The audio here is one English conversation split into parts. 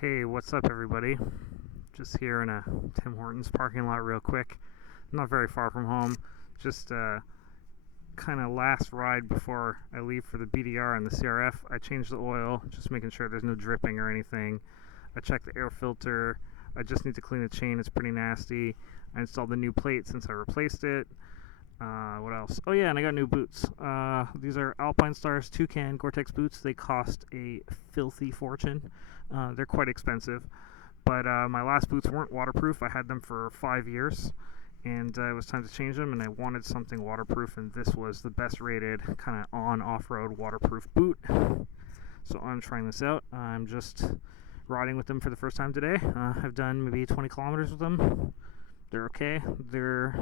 Hey, what's up, everybody? Just here in a Tim Hortons parking lot real quick. Not very far from home. Just kind of last ride before I leave for the BDR and the CRF. I changed the oil, just making sure there's no dripping or anything. I checked the air filter. I just need to clean the chain. It's pretty nasty. I installed the new plate since I replaced it. What else? Oh yeah, and I got new boots. These are Alpine Stars Toucan Gore-Tex boots. They cost a filthy fortune. They're quite expensive, but my last boots weren't waterproof. I had them for 5 years, and it was time to change them, and I wanted something waterproof, and this was the best rated kind of off-road waterproof boot. So I'm trying this out. I'm just riding with them for the first time today. I've done maybe 20 kilometers with them. They're okay. They're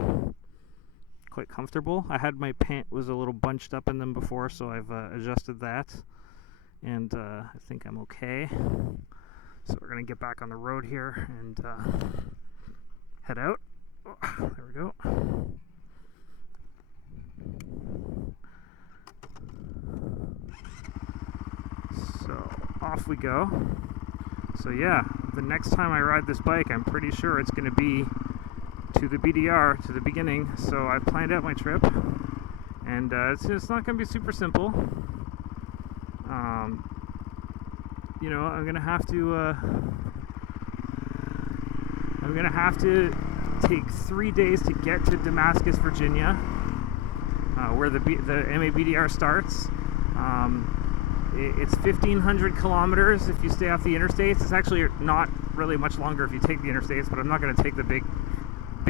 quite comfortable. I had my pant was a little bunched up in them before, so I've adjusted that, and I think I'm okay. So we're gonna get back on the road here and head out. Oh, there we go. So off we go. So yeah, the next time I ride this bike, I'm pretty sure it's gonna be to the BDR, to the beginning. So I planned out my trip, and it's not going to be super simple. You know, I'm gonna have to take 3 days to get to Damascus, Virginia, where the MABDR starts. It's 1,500 kilometers if you stay off the interstates. It's actually not really much longer if you take the interstates, but I'm not going to take the big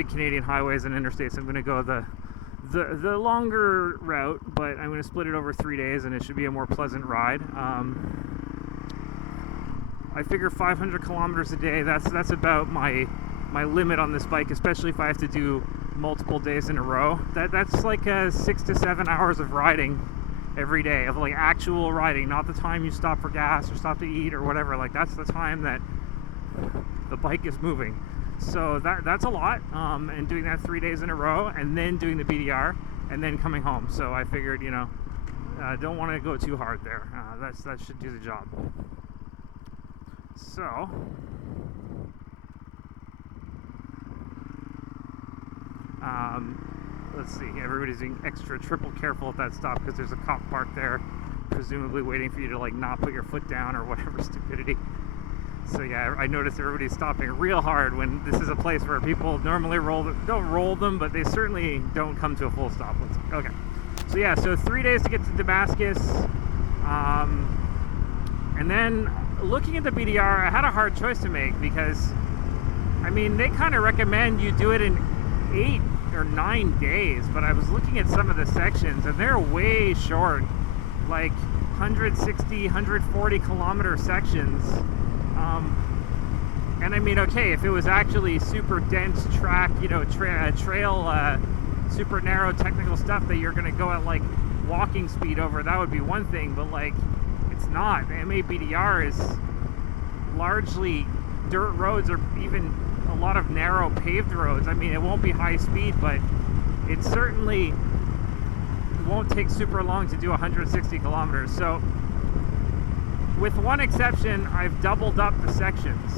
Canadian highways and interstates. I'm going to go the longer route, but I'm going to split it over 3 days, and it should be a more pleasant ride. I figure 500 kilometers a day. That's about my limit on this bike, especially if I have to do multiple days in a row. That's like 6 to 7 hours of riding every day, of like actual riding, not the time you stop for gas or stop to eat or whatever. Like that's the time that the bike is moving. So that's a lot, and doing that 3 days in a row, and then doing the BDR, and then coming home. So I figured, you know, don't want to go too hard there. That should do the job. So let's see. Everybody's being extra triple careful at that stop because there's a cop parked there, presumably waiting for you to like not put your foot down or whatever stupidity. So yeah, I noticed everybody's stopping real hard when this is a place where people normally don't roll them, but they certainly don't come to a full stop. Okay. So yeah, so 3 days to get to Damascus. And then looking at the BDR, I had a hard choice to make because, I mean, they kind of recommend you do it in 8 or 9 days, but I was looking at some of the sections and they're way short, like 160, 140 kilometer sections. And I mean, okay, if it was actually super dense track, you know, trail, super narrow technical stuff that you're going to go at like walking speed over, that would be one thing, but like, it's not. The MABDR is largely dirt roads or even a lot of narrow paved roads. I mean, it won't be high speed, but it certainly won't take super long to do 160 kilometers. So with one exception, I've doubled up the sections.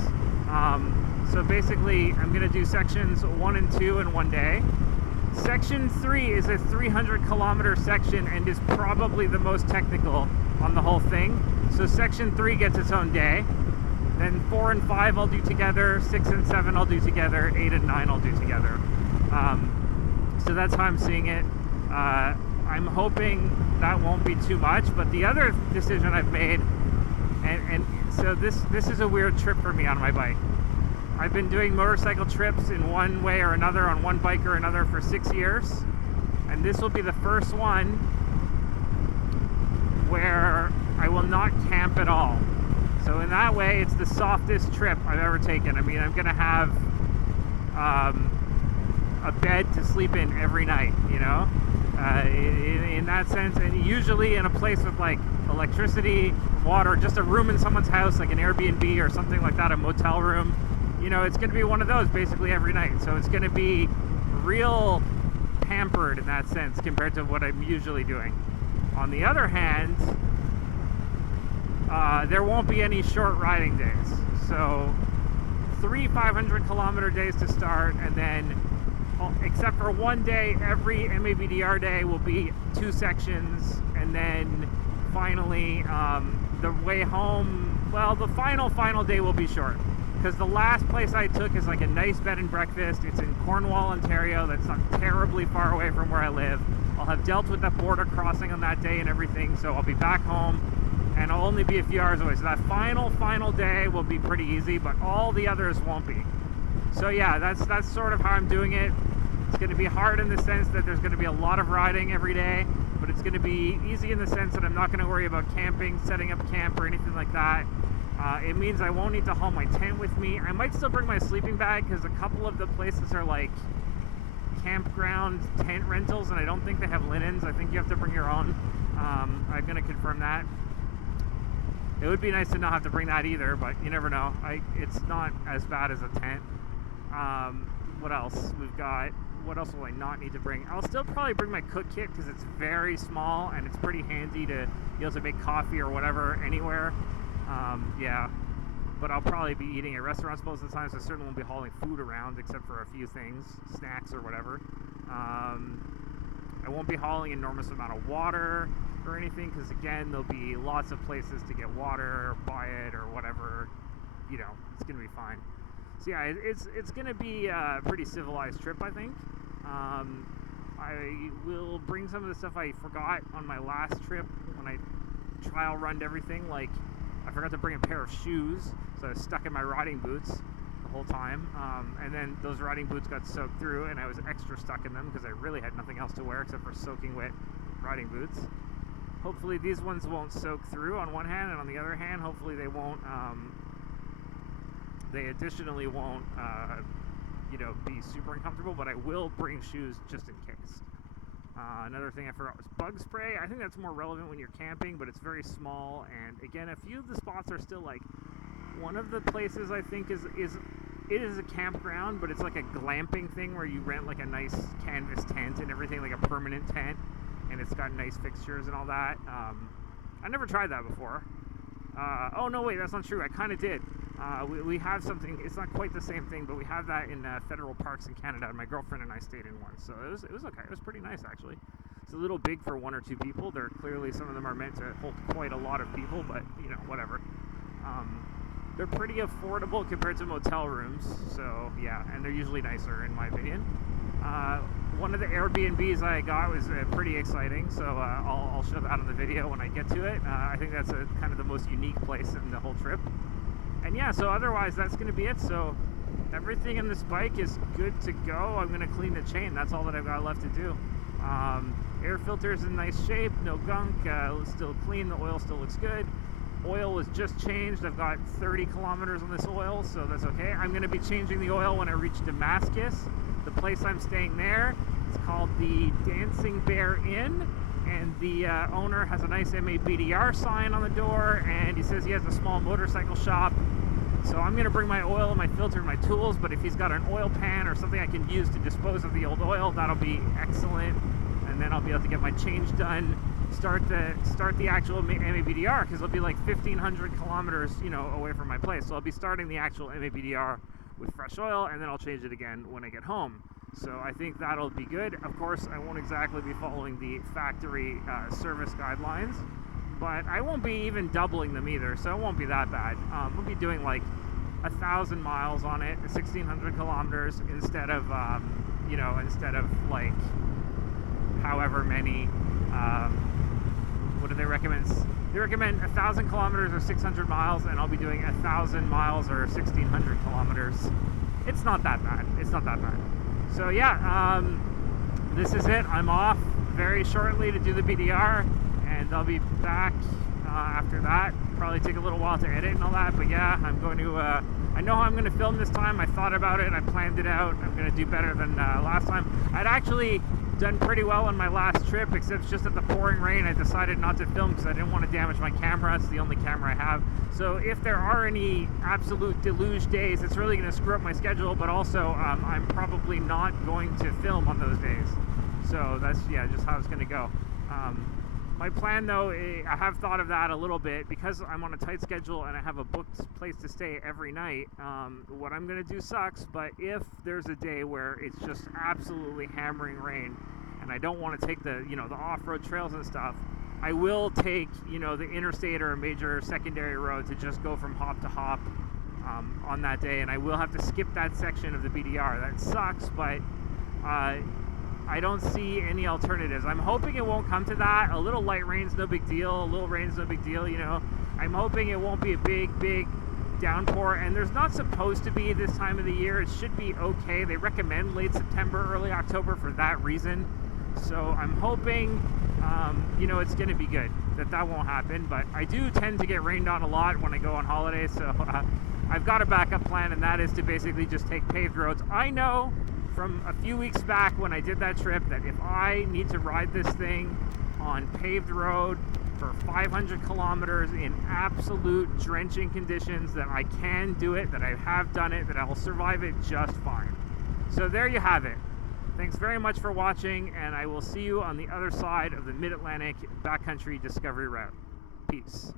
So basically, I'm going to do sections 1 and 2 in one day. Section 3 is a 300 kilometer section and is probably the most technical on the whole thing. So section 3 gets its own day. Then 4 and 5 I'll do together, 6 and 7 I'll do together, 8 and 9 I'll do together. So that's how I'm seeing it. I'm hoping that won't be too much, but the other decision I've made, and so this is a weird trip for me on my bike. I've been doing motorcycle trips in one way or another on one bike or another for 6 years, and this will be the first one where I will not camp at all. So in that way, it's the softest trip I've ever taken. I mean, I'm gonna have a bed to sleep in every night, you know, in that sense, and usually in a place with like electricity, water, just a room in someone's house, like an Airbnb or something like that, a motel room. You know, it's going to be one of those basically every night. So it's going to be real pampered in that sense compared to what I'm usually doing. On the other hand, there won't be any short riding days. So 3 500-kilometer days to start, and then except for one day, every MABDR day will be 2 sections, and then finally the way home, well, the final day will be short, because the last place I took is like a nice bed and breakfast. It's in Cornwall, Ontario. That's not terribly far away from where I live. I'll have dealt with the border crossing on that day and everything, so I'll be back home, and I'll only be a few hours away. So that final day will be pretty easy, but all the others won't be. So yeah, that's sort of how I'm doing it. It's going to be hard in the sense that there's going to be a lot of riding every day, but it's going to be easy in the sense that I'm not going to worry about camping, setting up camp, or anything like that. It means I won't need to haul my tent with me. I might still bring my sleeping bag, because a couple of the places are like campground tent rentals, and I don't think they have linens. I think you have to bring your own. I'm going to confirm that. It would be nice to not have to bring that either, but you never know. It's not as bad as a tent. What else? What else will I not need to bring? I'll still probably bring my cook kit, because it's very small and it's pretty handy to be able to make coffee or whatever anywhere. Yeah, but I'll probably be eating at restaurants most of the time, so I certainly won't be hauling food around except for a few things, snacks or whatever. I won't be hauling an enormous amount of water or anything, because again, there'll be lots of places to get water or buy it or whatever. You know, it's gonna be fine. So yeah, it's gonna be a pretty civilized trip, I think. I will bring some of the stuff I forgot on my last trip when I trial runned everything. Like, I forgot to bring a pair of shoes, so I was stuck in my riding boots the whole time. And then those riding boots got soaked through, and I was extra stuck in them because I really had nothing else to wear except for soaking wet riding boots. Hopefully these ones won't soak through on one hand, and on the other hand, hopefully they won't. They additionally won't, be super uncomfortable, but I will bring shoes just in case. Another thing I forgot was bug spray. I think that's more relevant when you're camping, but it's very small, and again, a few of the spots are still like, one of the places I think it is a campground, but it's like a glamping thing where you rent like a nice canvas tent and everything, like a permanent tent, and it's got nice fixtures and all that. I never tried that before. Oh no, wait, that's not true. I kind of did. We have something. It's not quite the same thing, but we have that in federal parks in Canada. And my girlfriend and I stayed in one, so it was okay. It was pretty nice, actually. It's a little big for 1 or 2 people. They're clearly, some of them are meant to hold quite a lot of people, but you know, whatever. They're pretty affordable compared to motel rooms, so yeah, and they're usually nicer in my opinion. One of the Airbnbs I got was pretty exciting, so I'll show that on the video when I get to it. I think that's kind of the most unique place in the whole trip. And yeah, so otherwise that's going to be it. So everything in this bike is good to go. I'm going to clean the chain. That's all that I've got left to do. Air filter's in nice shape, no gunk, still clean. The oil still looks good. Oil was just changed. I've got 30 kilometers on this oil, so that's okay. I'm going to be changing the oil when I reach Damascus. The place I'm staying there, it's called the Dancing Bear Inn, and the owner has a nice MABDR sign on the door, and he says he has a small motorcycle shop. So I'm going to bring my oil and my filter and my tools, but if he's got an oil pan or something I can use to dispose of the old oil, that'll be excellent. And then I'll be able to get my change done, start the actual MABDR, because it'll be like 1,500 kilometers, away from my place. So I'll be starting the actual MABDR with fresh oil, and then I'll change it again when I get home. So I think that'll be good. Of course, I won't exactly be following the factory service guidelines, but I won't be even doubling them either, so it won't be that bad. We'll be doing like 1,000 miles on it, 1,600 kilometers instead of like however many. What do they recommend? They recommend 1,000 kilometers or 600 miles, and I'll be doing 1,000 miles or 1,600 kilometers. It's not that bad. It's not that bad. So yeah, this is it. I'm off very shortly to do the BDR, and I'll be back after that. Probably take a little while to edit and all that, but yeah, I'm going to, I know how I'm going to film this time. I thought about it, I planned it out. I'm going to do better than last time. I'd actually done pretty well on my last trip, except just at the pouring rain I decided not to film because I didn't want to damage my camera. It's the only camera I have. So if there are any absolute deluge days, it's really going to screw up my schedule, but also I'm probably not going to film on those days. So that's, yeah, just how it's going to go. My plan though, I have thought of that a little bit because I'm on a tight schedule and I have a booked place to stay every night. What I'm gonna do sucks, but if there's a day where it's just absolutely hammering rain and I don't want to take the, the off-road trails and stuff, I will take, the interstate or a major secondary road to just go from hop to hop on that day, and I will have to skip that section of the BDR. That sucks, but I don't see any alternatives. I'm hoping it won't come to that. A little light rain's no big deal. A little rain's no big deal, I'm hoping it won't be a big downpour, and there's not supposed to be this time of the year. It should be okay. They recommend late September, early October for that reason. So I'm hoping, it's going to be good, that won't happen. But I do tend to get rained on a lot when I go on holiday, so I've got a backup plan, and that is to basically just take paved roads. I know from a few weeks back when I did that trip that if I need to ride this thing on paved road for 500 kilometers in absolute drenching conditions, that I can do it, that I have done it, that I'll survive it just fine. So there you have it. Thanks very much for watching, and I will see you on the other side of the Mid-Atlantic backcountry discovery route. Peace.